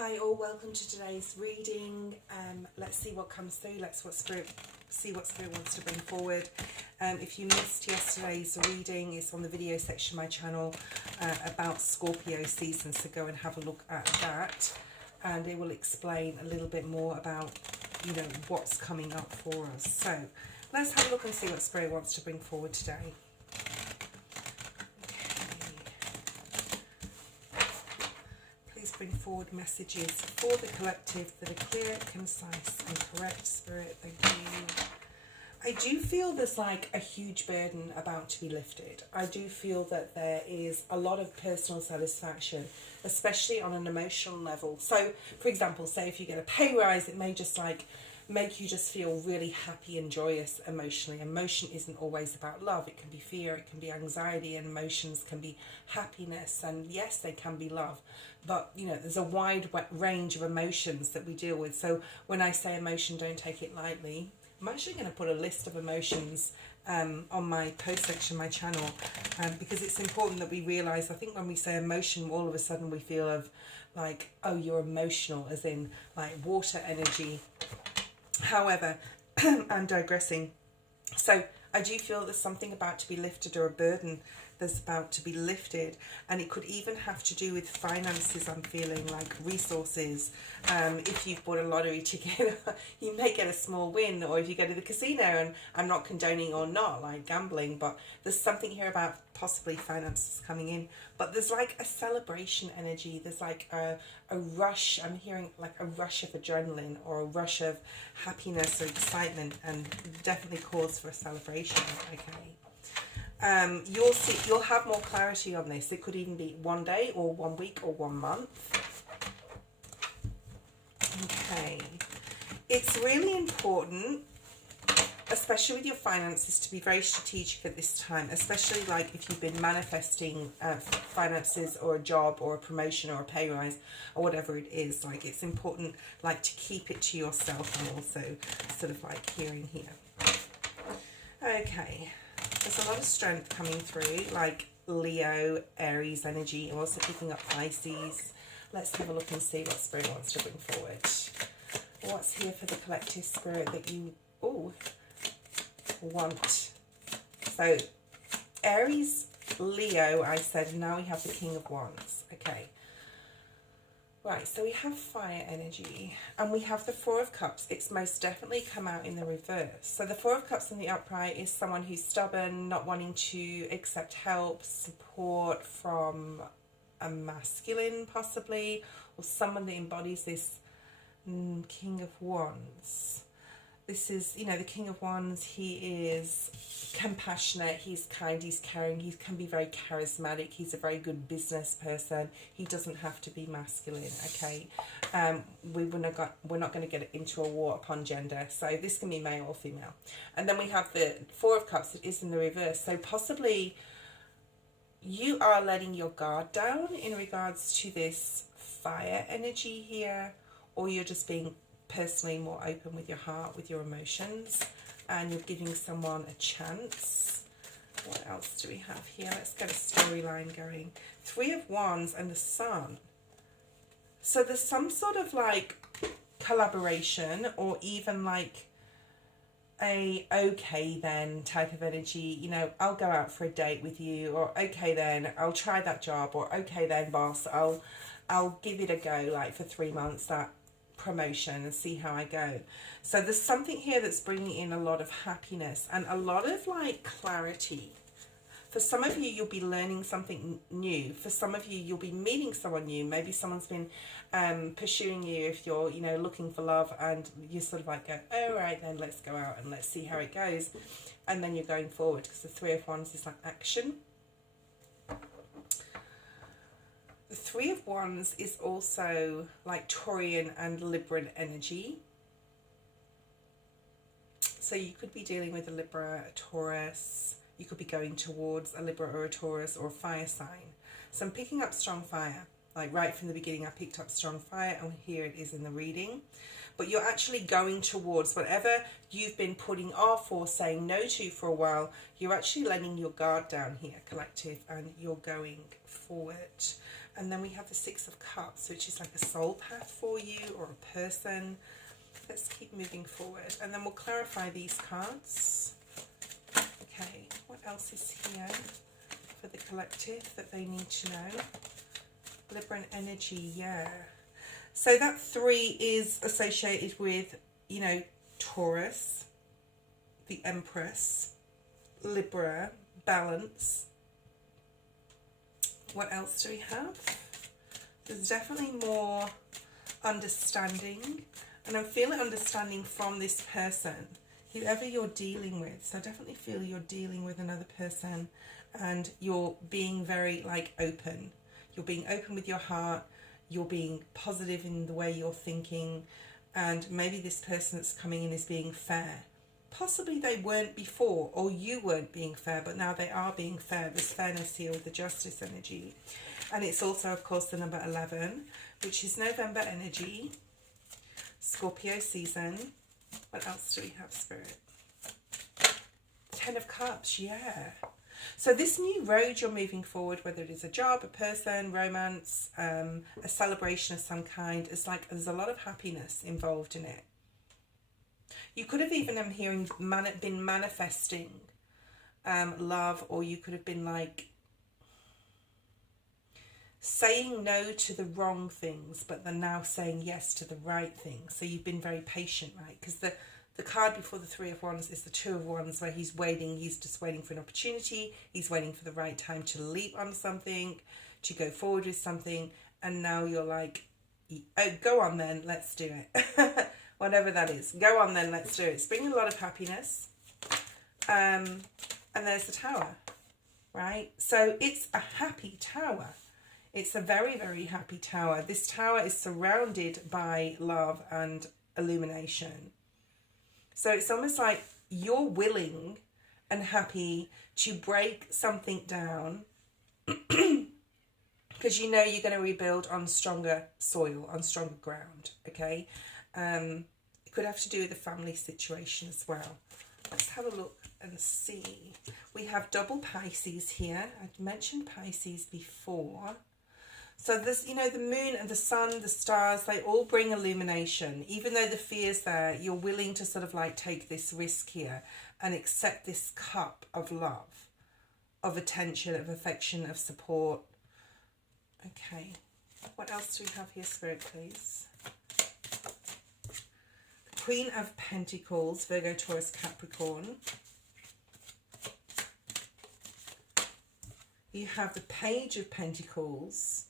Hi all, welcome to today's reading. Let's see what comes through. See what Spirit wants to bring forward. If you missed yesterday's reading, it's on the video section of my channel about Scorpio season, so go and have a look at that, and it will explain a little bit more about, you know, what's coming up for us. So let's have a look and see what Spirit wants to bring forward today. Bring forward messages for the collective that are clear, concise and correct. Spirit, thank you. I do feel there's like a huge burden about to be lifted. I do feel that there is a lot of personal satisfaction, especially on an emotional level. So for example, say if you get a pay rise, it may just like make you just feel really happy and joyous emotionally. Emotion isn't always about love. It can be fear, it can be anxiety, and emotions can be happiness, and yes, they can be love. But, you know, there's a wide range of emotions that we deal with. So when I say emotion, don't take it lightly. I'm actually going to put a list of emotions on my post section, my channel, because it's important that we realise, I think when we say emotion, all of a sudden we feel of like, oh, you're emotional, as in like water energy. However, I'm digressing. So I do feel there's something about to be lifted, or a burden that's about to be lifted, and it could even have to do with finances. I'm feeling like resources. If you've bought a lottery ticket, you may get a small win, or if you go to the casino, and I'm not condoning or not like gambling, but there's something here about possibly finances coming in. But there's like a celebration energy. There's like a rush. I'm hearing like a rush of adrenaline, or a rush of happiness or excitement, and definitely cause for a celebration. Okay. You'll have more clarity on this. It could even be one day or 1 week or 1 month. Okay. It's really important, especially with your finances, to be very strategic at this time, especially like if you've been manifesting finances or a job or a promotion or a pay rise or whatever it is. Like, it's important like to keep it to yourself. I'm also sort of like hearing here. Okay. There's a lot of strength coming through, like Leo, Aries energy. I'm also picking up Pisces. Let's have a look and see what Spirit wants to bring forward. What's here for the collective, Spirit, that you want? So Aries, Leo, I said, now we have the King of Wands. Okay. Right, so we have fire energy, and we have the Four of Cups. It's most definitely come out in the reverse. So the Four of Cups in the upright is someone who's stubborn, not wanting to accept help, support from a masculine possibly, or someone that embodies this King of Wands. This is, you know, the King of Wands. He is compassionate, he's kind, he's caring, he can be very charismatic, he's a very good business person. He doesn't have to be masculine, okay? We're not going to get into a war upon gender, so this can be male or female. And then we have the Four of Cups that is in the reverse. So possibly you are letting your guard down in regards to this fire energy here, or you're just being personally more open with your heart, with your emotions, and you're giving someone a chance. What else do we have here? Let's get a storyline going. Three of Wands and the Sun. So there's some sort of like collaboration, or even like a okay then type of energy. You know, I'll go out for a date with you, or okay then I'll try that job, or okay then boss, I'll give it a go, like for 3 months, that promotion, and see how I go. So there's something here that's bringing in a lot of happiness and a lot of like clarity. For some of you, you'll be learning something new. For some of you, you'll be meeting someone new. Maybe someone's been pursuing you if you're, you know, looking for love, and you sort of like go, all right then, let's go out and let's see how it goes, and then you're going forward, because the Three of Wands is like action. The Three of Wands is also like Taurian and Libran energy. So you could be dealing with a Libra, a Taurus. You could be going towards a Libra or a Taurus or a fire sign. So I'm picking up strong fire. Like right from the beginning, I picked up strong fire, and here it is in the reading. But you're actually going towards whatever you've been putting off or saying no to for a while. You're actually letting your guard down here, collective, and you're going forward. And then we have the Six of Cups, which is like a soul path for you or a person. Let's keep moving forward. And then we'll clarify these cards. Okay, what else is here for the collective that they need to know? Libra energy, yeah. So that 3 is associated with, you know, Taurus, the Empress, Libra, balance. What else do we have? There's definitely more understanding, and I'm feeling understanding from this person, whoever you're dealing with. So I definitely feel you're dealing with another person and you're being very like open. You're being open with your heart, you're being positive in the way you're thinking, and maybe this person that's coming in is being fair. Possibly they weren't before, or you weren't being fair, but now they are being fair. There's fairness here with the Justice energy. And it's also, of course, the number 11, which is November energy, Scorpio season. What else do we have, Spirit? 10 of Cups, yeah. So this new road you're moving forward, whether it is a job, a person, romance, a celebration of some kind, it's like there's a lot of happiness involved in it. You could have even, I'm hearing, been manifesting love, or you could have been like saying no to the wrong things, but then now saying yes to the right things. So you've been very patient, right? Because the card before the 3 of Wands is the 2 of Wands, where he's waiting. He's just waiting for an opportunity. He's waiting for the right time to leap on something, to go forward with something. And now you're like, oh, go on then, let's do it. Whatever that is. Go on then, let's do it. It's bringing a lot of happiness. And there's the Tower, right? So it's a happy Tower. It's a very, very happy Tower. This Tower is surrounded by love and illumination. So it's almost like you're willing and happy to break something down because you know you're going to rebuild on stronger soil, on stronger ground, okay? It could have to do with the family situation as well. Let's have a look and see. We have double Pisces here. I'd mentioned Pisces before. So this, you know, the moon and the sun, the stars, they all bring illumination. Even though the fear's there, you're willing to sort of like take this risk here and accept this cup of love, of attention, of affection, of support. Okay. What else do we have here, Spirit, please? Queen of Pentacles, Virgo, Taurus, Capricorn. You have the Page of Pentacles.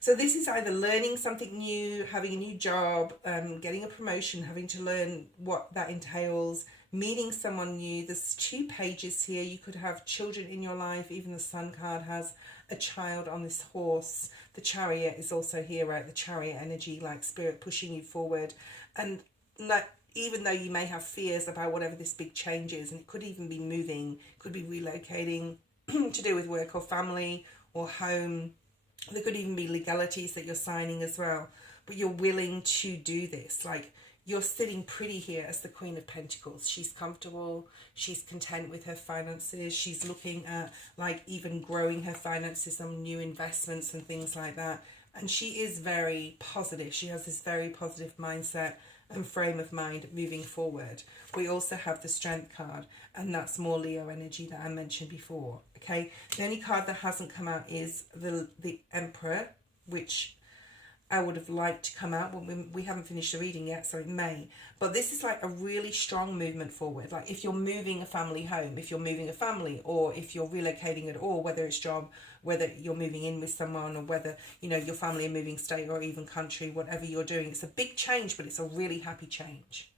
So this is either learning something new, having a new job, getting a promotion, having to learn what that entails, meeting someone new. There's 2 pages here. You could have children in your life. Even the Sun card has a child on this horse. The Chariot is also here, right? The Chariot energy, like Spirit pushing you forward. And like, even though you may have fears about whatever this big change is, and it could even be moving, could be relocating to do with work or family or home. There could even be legalities that you're signing as well. But you're willing to do this. Like, you're sitting pretty here as the Queen of Pentacles. She's comfortable. She's content with her finances. She's looking at, like, even growing her finances on new investments and things like that. And she is very positive. She has this very positive mindset and frame of mind moving forward. We also have the Strength card, and that's more Leo energy that I mentioned before. Okay, the only card that hasn't come out is the Emperor, which I would have liked to come out, but we haven't finished the reading yet, so it may. But this is like a really strong movement forward. Like if you're moving a family home, if you're moving a family, or if you're relocating at all, whether it's job, whether you're moving in with someone, or whether, you know, your family are moving state or even country, whatever you're doing, it's a big change, but it's a really happy change.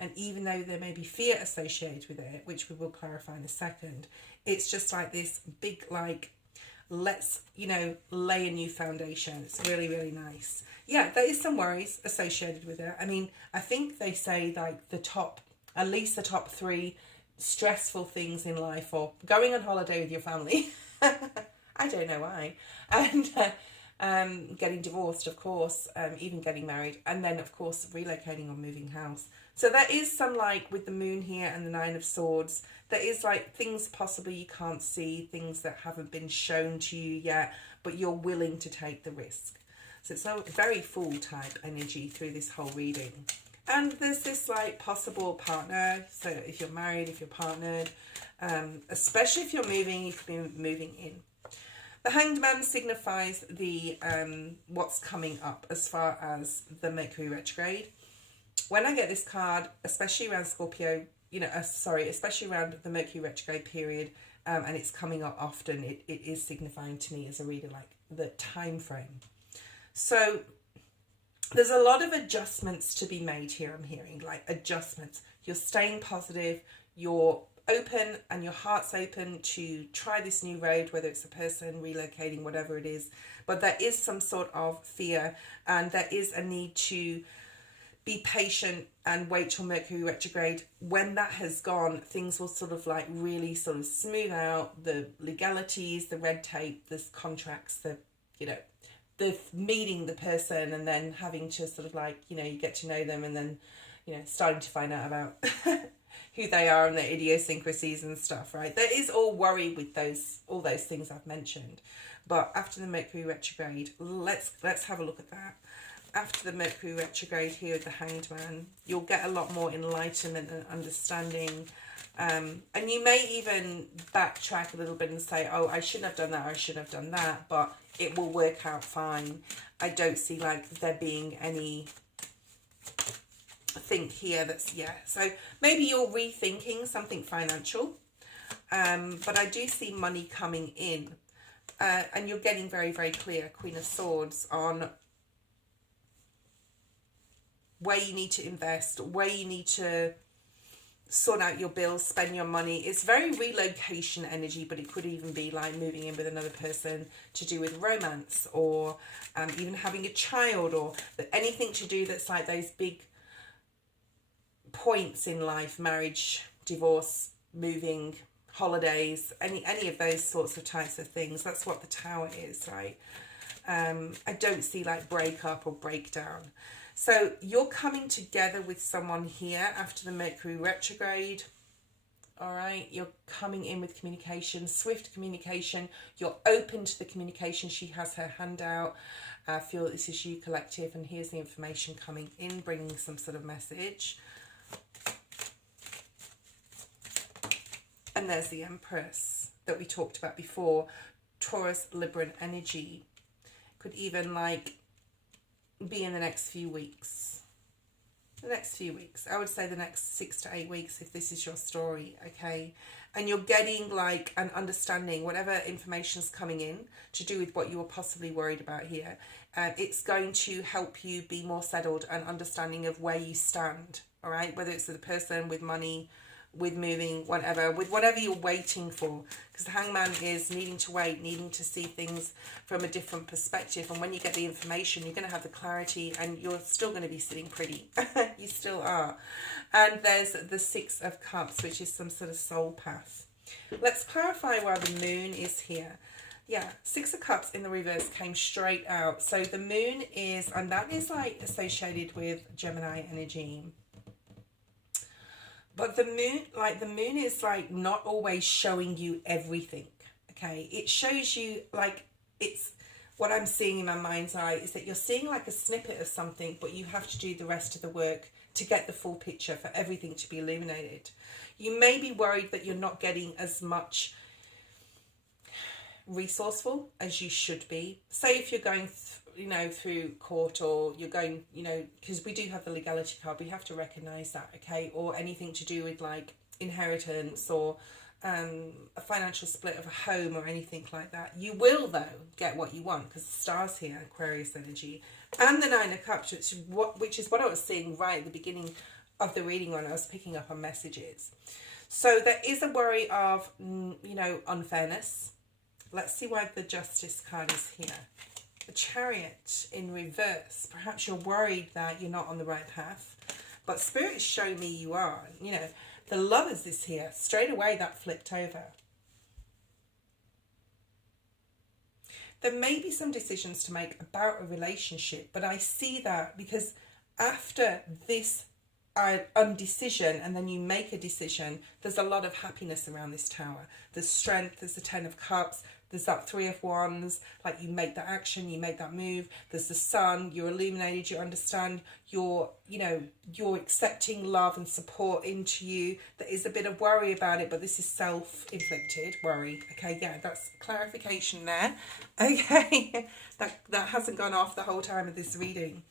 And even though there may be fear associated with it, which we will clarify in a second, it's just like this big, like, let's, you know, lay a new foundation. It's really, really nice. Yeah, there is some worries associated with it. I mean, I think they say like at least the top 3 stressful things in life, or going on holiday with your family. I don't know why. And getting divorced, of course, even getting married, and then of course relocating or moving house. So there is some, like with the moon here and the 9 of Swords, there is like things possibly you can't see, things that haven't been shown to you yet, but you're willing to take the risk. So it's a very full type energy through this whole reading. And there's this like possible partner. So if you're married, if you're partnered, especially if you're moving, you could be moving in. The Hanged Man signifies the what's coming up as far as the Mercury retrograde. When I get this card, especially around Scorpio, especially around the Mercury retrograde period, and it's coming up often, it is signifying to me as a reader like the time frame. So there's a lot of adjustments to be made here. I'm hearing like adjustments. You're staying positive, you're open, and your heart's open to try this new road, whether it's a person relocating, whatever it is. But there is some sort of fear, and there is a need to be patient and wait till Mercury retrograde. When that has gone, things will sort of like really sort of smooth out the legalities, the red tape, the contracts, the meeting the person and then having to sort of like, you get to know them, and then, starting to find out about who they are and their idiosyncrasies and stuff, right? There is all worry with all those things I've mentioned. But after the Mercury retrograde, let's have a look at that. After the Mercury retrograde here with the Hanged Man, you'll get a lot more enlightenment and understanding. And you may even backtrack a little bit and say, oh, I shouldn't have done that, or I shouldn't have done that, but it will work out fine. I don't see like there being any thing here that's, so maybe you're rethinking something financial, but I do see money coming in, and you're getting very, very clear, Queen of Swords, on where you need to invest, where you need to sort out your bills, spend your money. It's very relocation energy, but it could even be like moving in with another person to do with romance, or even having a child, or anything to do that's like those big points in life: marriage, divorce, moving, holidays, any of those sorts of types of things. That's what the Tower is, right? I don't see like breakup or breakdown. So you're coming together with someone here after the Mercury retrograde. All right, you're coming in with communication, swift communication. You're open to the communication. She has her hand out. I feel that this is you, collective, and here's the information coming in, bringing some sort of message. And there's the Empress that we talked about before. Taurus, Libran energy. Could even like be in the next few weeks. The next few weeks. I would say the next 6 to 8 weeks if this is your story, okay? And you're getting like an understanding, whatever information's coming in to do with what you were possibly worried about here. It's going to help you be more settled and understanding of where you stand, all right? Whether it's with a person, with money, with moving, whatever, with whatever you're waiting for, because the Hangman is needing to wait, needing to see things from a different perspective. And when you get the information, you're going to have the clarity, and you're still going to be sitting pretty. You still are. And there's the Six of Cups, which is some sort of soul path. Let's clarify why the moon is here. Yeah, Six of Cups in the reverse came straight out. So the moon is, and that is like associated with Gemini energy. But the moon is like not always showing you everything, okay? It shows you like, it's what I'm seeing in my mind's eye is that you're seeing like a snippet of something, but you have to do the rest of the work to get the full picture, for everything to be illuminated. You may be worried that you're not getting as much resourceful as you should be. Say if you're going through court, or you're going, because we do have the legality card, we have to recognize that, okay? Or anything to do with like inheritance, or a financial split of a home, or anything like that. You will though get what you want, because the stars here, Aquarius energy, and the Nine of Cups, which is what I was seeing right at the beginning of the reading when I was picking up on messages. So there is a worry of unfairness. Let's see why the Justice card is here. The Chariot in reverse. Perhaps you're worried that you're not on the right path, but Spirit show me you are. The Lovers is here. Straight away that flipped over. There may be some decisions to make about a relationship, but I see that because after this undecision, and then you make a decision, there's a lot of happiness around this Tower. There's strength, there's the Ten of Cups, There's that Three of Wands, like you make that action, you make that move. There's the Sun, you're illuminated, you understand, you're accepting love and support into you. There is a bit of worry about it, but this is self-inflicted worry. Okay, yeah, that's clarification there. Okay, that hasn't gone off the whole time of this reading.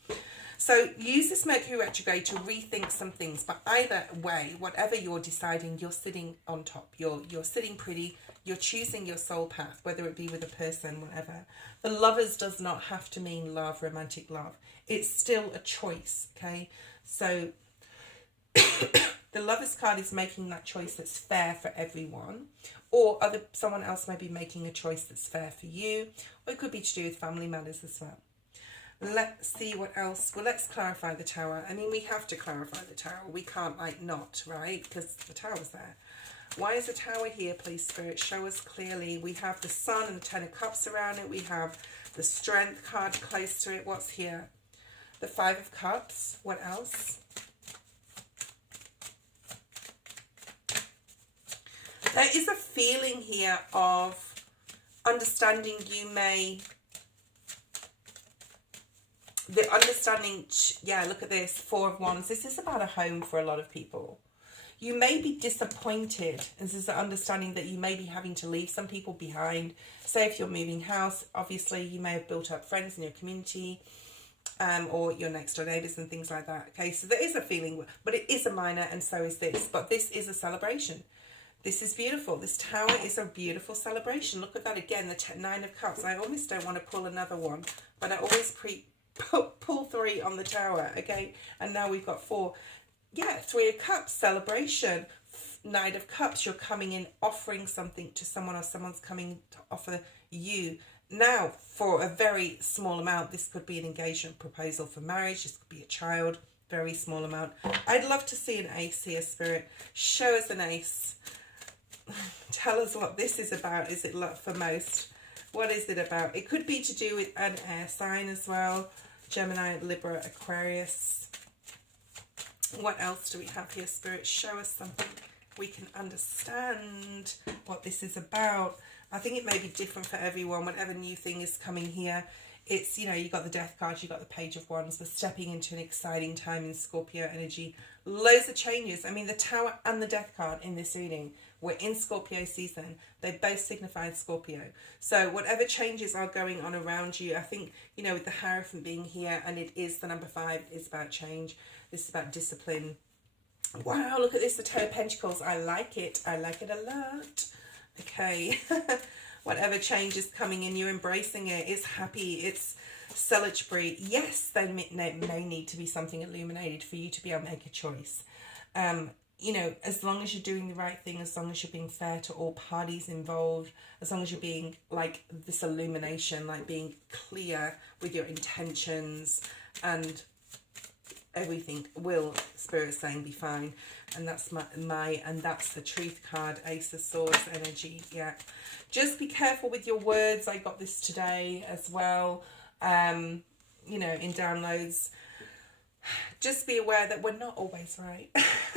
So use this Mercury retrograde to rethink some things, but either way, whatever you're deciding, you're sitting on top. You're sitting pretty. You're choosing your soul path, whether it be with a person, whatever. The Lovers does not have to mean love, romantic love. It's still a choice, okay? So the Lovers card is making that choice that's fair for everyone, or someone else may be making a choice that's fair for you, or it could be to do with family matters as well. Let's see what else. Well, let's clarify the Tower. I mean, we have to clarify the Tower. We can't, like, not, right? Because the Tower's there. Why is the Tower here, please, Spirit? Show us clearly. We have the Sun and the Ten of Cups around it. We have the Strength card close to it. What's here? The Five of Cups. What else? There is a feeling here of understanding. The understanding, yeah, look at this, Four of Wands. This is about a home for a lot of people. You may be disappointed. This is the understanding that you may be having to leave some people behind. Say if you're moving house, obviously you may have built up friends in your community, or your next door neighbours and things like that. Okay, so there is a feeling, but it is a minor, and so is this. But this is a celebration. This is beautiful. This Tower is a beautiful celebration. Look at that again, the Nine of Cups. I almost don't want to pull another one, but I always pull three on the Tower, okay? And now we've got four. Yeah, Three of Cups, celebration. Knight of Cups, you're coming in offering something to someone, or someone's coming to offer you. Now, for a very small amount, this could be an engagement proposal for marriage. This could be a child, very small amount. I'd love to see an ace here, Spirit. Show us an ace. Tell us what this is about. Is it love for most? What is it about? It could be to do with an air sign as well. Gemini, Libra, Aquarius. What else do we have here, Spirit? Show us something we can understand what this is about. I think it may be different for everyone. Whatever new thing is coming here, it's, you know, you got the Death card, you got the Page of Wands. We're stepping into an exciting time in Scorpio energy. Loads of changes. I mean, the Tower and the Death card in this reading, we're in Scorpio season. They both signify Scorpio. So whatever changes are going on around you, I think, you know, with the Hierophant being here, and it is the number 5, it's about change. This is about discipline. Wow, look at this, the Ten of Pentacles. I like it. I like it a lot. Okay. Whatever change is coming in, you're embracing it. It's happy. It's celebratory. Yes, there may need to be something illuminated for you to be able to make a choice. You know, as long as you're doing the right thing, as long as you're being fair to all parties involved, as long as you're being, like, this illumination, like being clear with your intentions, and everything will, Spirit saying, be fine. And that's and that's the Truth card, Ace of Swords energy. Yeah, just be careful with your words. I got this today as well, you know, in downloads. Just be aware that we're not always right.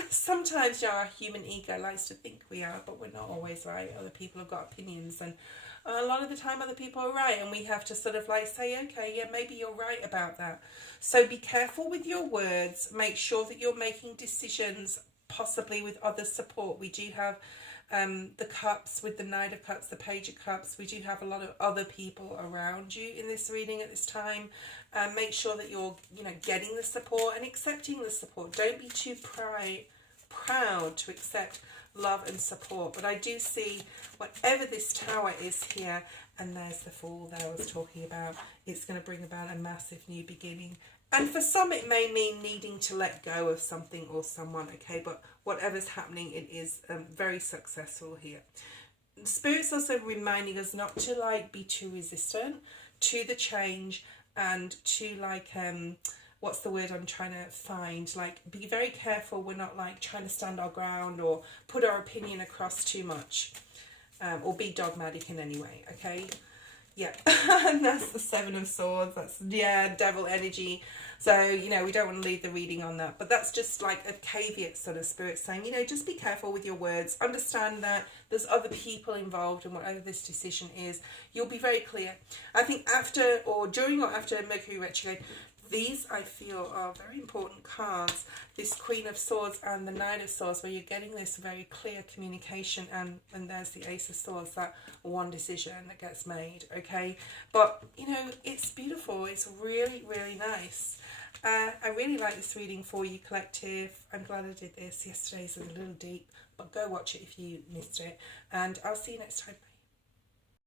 Sometimes, yeah, our human ego likes to think we are, but we're not always right. Other people have got opinions, and a lot of the time other people are right, and we have to sort of like say, okay, yeah, maybe you're right about that. So be careful with your words. Make sure that you're making decisions, possibly with other support. We do have the Cups with the Knight of Cups, the Page of Cups. We do have a lot of other people around you in this reading at this time. Make sure that you're, you know, getting the support and accepting the support. Don't be too proud to accept love and support. But I do see whatever this Tower is here, and there's the Fool that I was talking about, it's going to bring about a massive new beginning. And for some it may mean needing to let go of something or someone, okay? But whatever's happening, it is very successful here. Spirit's also reminding us not to, like, be too resistant to the change, and to, like, what's the word I'm trying to find? Like, be very careful we're not, like, trying to stand our ground or put our opinion across too much, or be dogmatic in any way, okay? Yeah, and that's the Seven of Swords. That's, yeah, devil energy. So, you know, we don't want to leave the reading on that. But that's just like a caveat sort of spirit saying, you know, just be careful with your words. Understand that there's other people involved in whatever this decision is. You'll be very clear. I think after or during or after Mercury retrograde, these I feel are very important cards. This Queen of Swords and the Knight of Swords, where you're getting this very clear communication, and there's the Ace of Swords, that one decision that gets made, okay? But, you know, it's beautiful. It's really, really nice. I really like this reading for you, collective. I'm glad I did this. Yesterday's was a little deep, but go watch it if you missed it. And I'll see you next time.